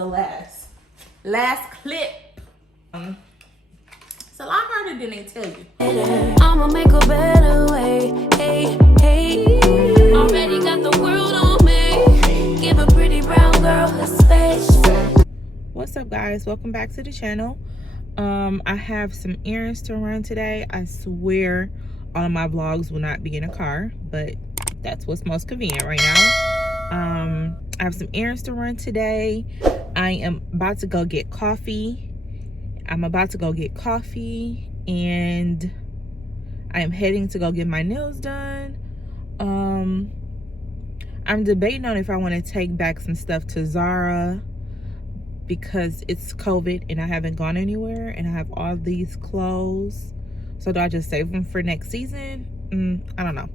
the last clip. It's a lot harder than they tell you. I'ma make a better way. Hey, hey. Already got the world on me. Give a pretty brown girl a space. What's up, guys? Welcome back to the channel. I have some errands to run today. I swear all of my vlogs will not be in a car, but that's what's most convenient right now. I have some errands to run today. I am about to go get coffee. And I am heading to go get my nails done. I'm debating on if I want to take back some stuff to Zara because it's COVID and I haven't gone anywhere and I have all these clothes. So do I just save them for next season? I don't know.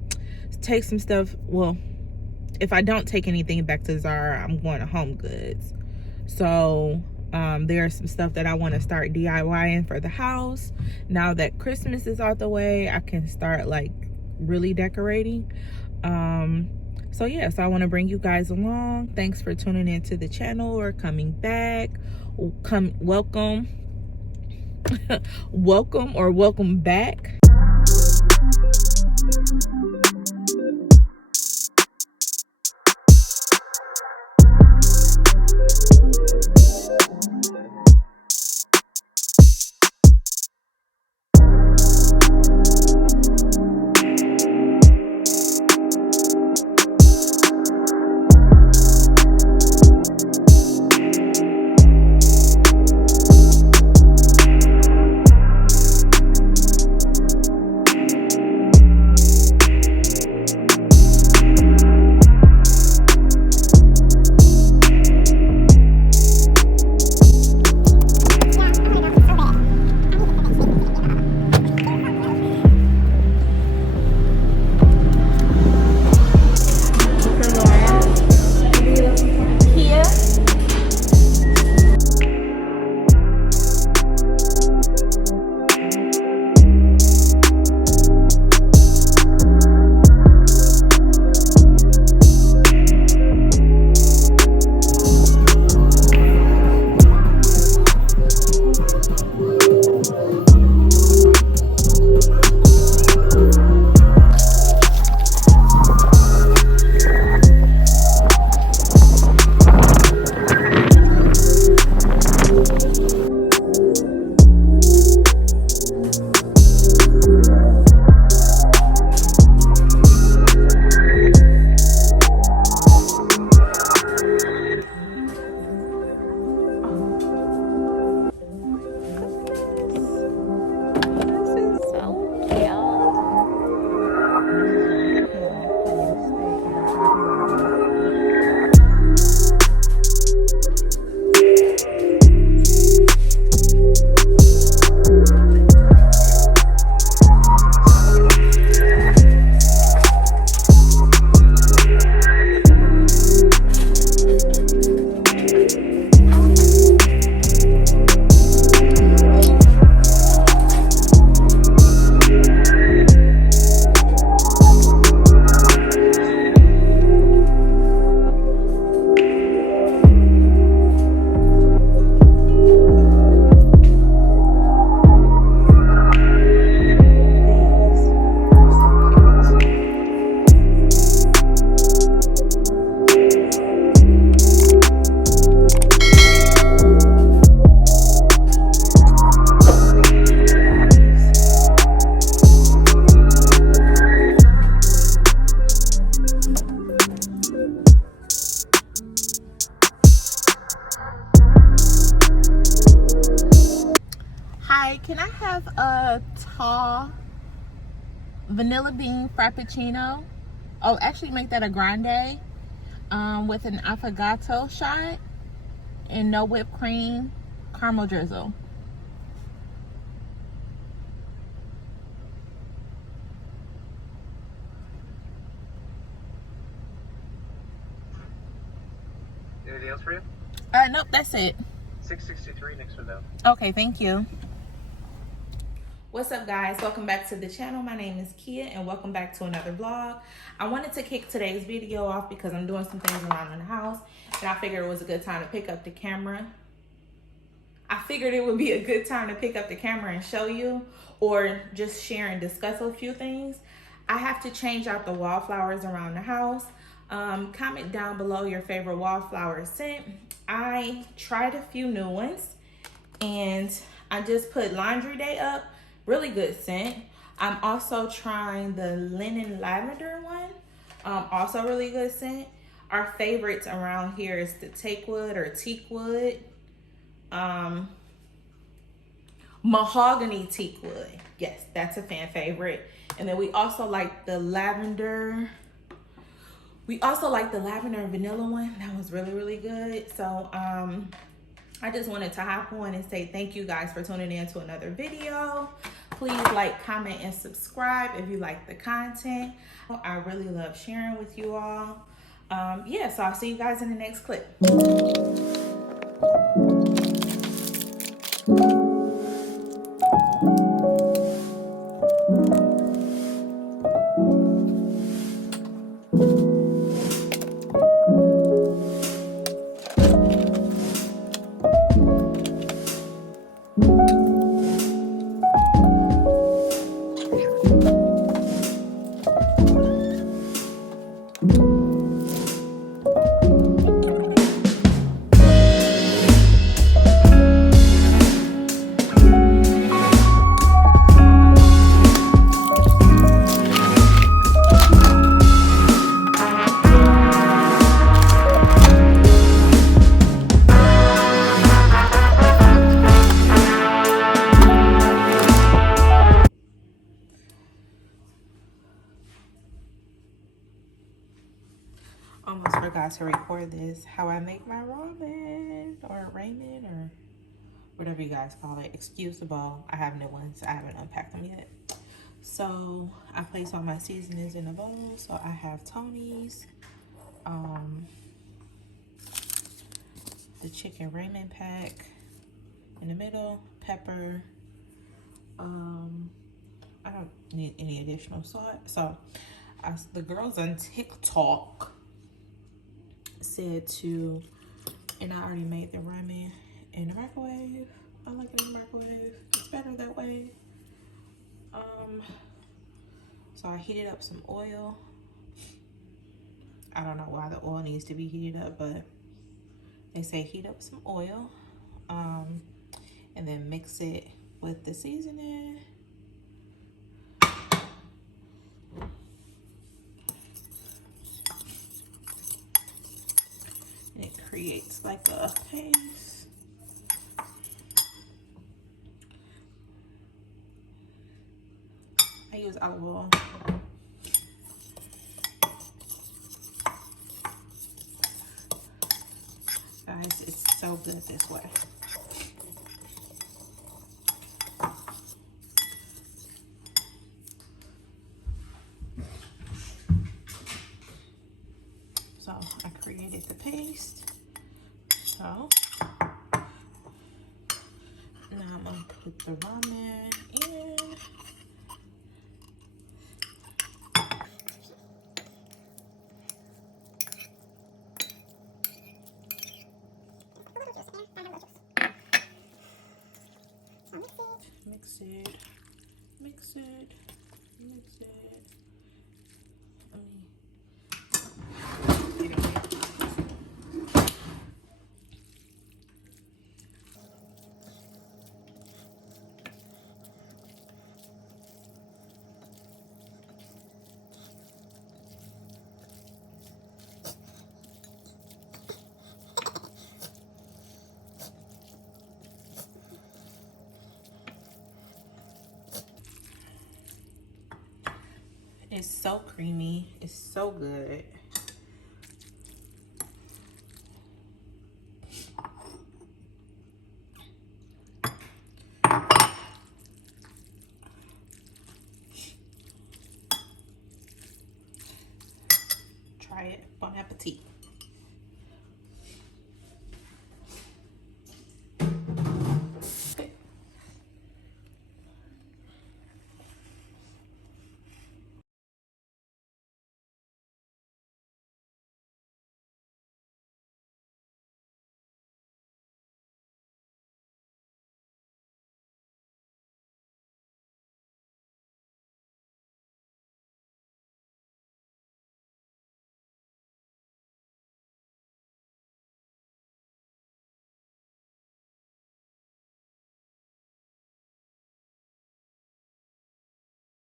Take some stuff. Well, if I don't take anything back to Zara, I'm going to Home Goods. So there's some stuff that I want to start DIYing for the house. Now that Christmas is out the way, I can start like really decorating. So yeah, so I want to bring you guys along. Thanks for tuning into the channel or coming back. Welcome or welcome back. Can I have a tall vanilla bean frappuccino? Oh, actually make that a grande with an affogato shot and no whipped cream, caramel drizzle. Anything else for you? Nope, that's it. 663 next window. Okay, thank you. What's up, guys? Welcome back to the channel. My name is Kia and welcome back to another vlog. I wanted to kick today's video off because I'm doing some things around in the house and I figured it was a good time to pick up the camera. I figured it would be a good time to pick up the camera and show you, or just share and discuss a few things. I have to change out the wallflowers around the house. Comment down below your favorite wallflower scent. I tried a few new ones and I just put Laundry Day up. Really good scent. I'm also trying the linen lavender one. Also really good scent. Our favorites around here is the teak wood. Mahogany teak wood. Yes, that's a fan favorite. And then we also like the lavender. We also like the lavender and vanilla one. That was really, really good. So I just wanted to hop on and say thank you guys for tuning in to another video. Please like, comment, and subscribe if you like the content. I really love sharing with you all. Yeah, so I'll see you guys in the next clip. Almost forgot to record this, how I make my ramen or or whatever you guys call it. Excuse the bowl, I have new ones. I haven't unpacked them yet. So I place all my seasonings in a bowl. So I have Tony's, the chicken ramen pack in the middle, pepper. I don't need any additional salt. So the girls on TikTok said to, and I already made the ramen in the microwave. I like it in the microwave. It's better that way. So I heated up some oil. I don't know why the oil needs to be heated up, but they say heat up some oil, and then mix it with the seasoning. And it creates like a paste. I use olive oil. Guys, it's so good this way. So I created the paste. So now I'm gonna put the ramen in. Mix it, mix it, mix it. It's so creamy. It's so good.